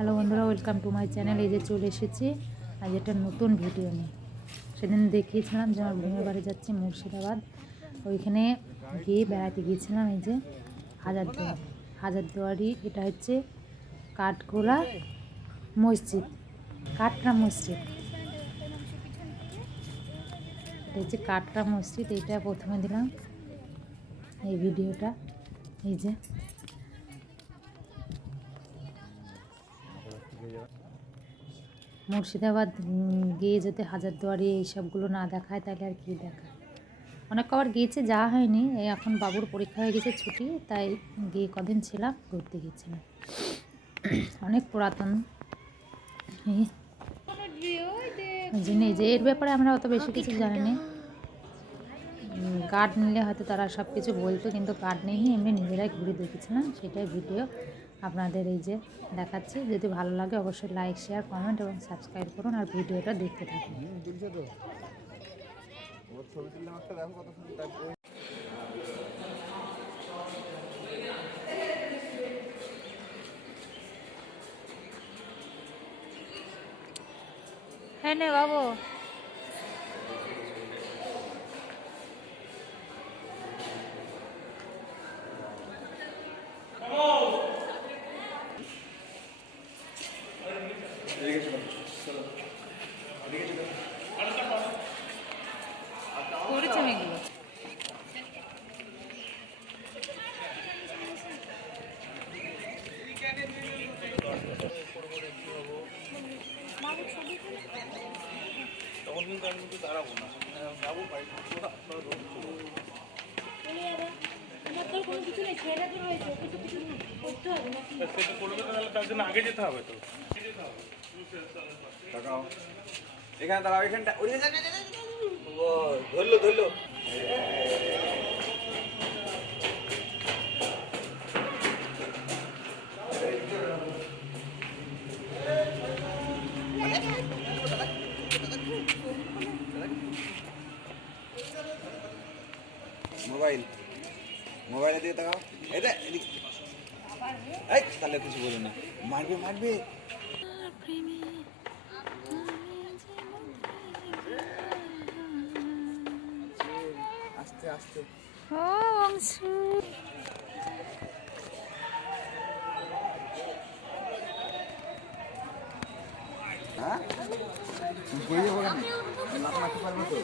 Hello বন্ধুরা, welcome to my channel. এই যে চলে এসেছি আজ একটা নতুন ভিডিও নিয়ে। সেদিন দেখিয়েছিলাম যে আমার বোনের বাড়ি যাচ্ছি মুর্শিদাবাদ, ওইখানে গিয়ে বেড়াতে গিয়েছিলাম। এই যে হাজারদুয়ারি, এটা হচ্ছে কাঠগোলা মসজিদ, কাটরা মসজিদ। এটা হচ্ছে কাটরা মসজিদ। এইটা প্রথমে দিলাম এই ভিডিওটা। এই যে মুর্শিদাবাদ গিয়ে যদি হাজারদুয়ারি এইসবগুলো না দেখায় তাহলে আর কি দেখায়। অনেক কবার গিয়েছে, যাওয়া হয়নি। এই এখন বাবুর পরীক্ষা হয়ে গেছে, ছুটি, তাই গিয়ে কদিন ছিলাম, ঘুরতে গিয়েছিলাম। অনেক পুরাতন জিনিস, যে এর ব্যাপারে আমরা অত বেশি কিছু জানি না। গার্ড নিলে হয়তো তারা সব কিছু বলতো, কিন্তু গার্ড নেই, এমনি নিজেরাই ঘুরে দেখেছিলাম, সেটাই ভিডিও আপনাদের এই যে দেখাচ্ছি। যদি ভালো লাগে অবশ্যই লাইক, শেয়ার, কমেন্ট এবং সাবস্ক্রাইব করুন আর ভিডিওটা দেখতে থাকুন। হ্যাঁ নে বাবু, করেছে মেয়েগুলো। তখন কিন্তু আমি কিন্তু দাঁড়াবো না, যাবো বাইক সেটা করবে, তাহলে তার জন্য আগে যেতে হবে। তো এখানে দাঁড়াও, এখানটা ধরলো মোবাইলের দিকে তাকাও। এটা এই তাহলে কিছু বলো না, মারবে আস্তে আস্তে। হ্যাঁ বই যাবো কেন, লাফাতে পারবো তো।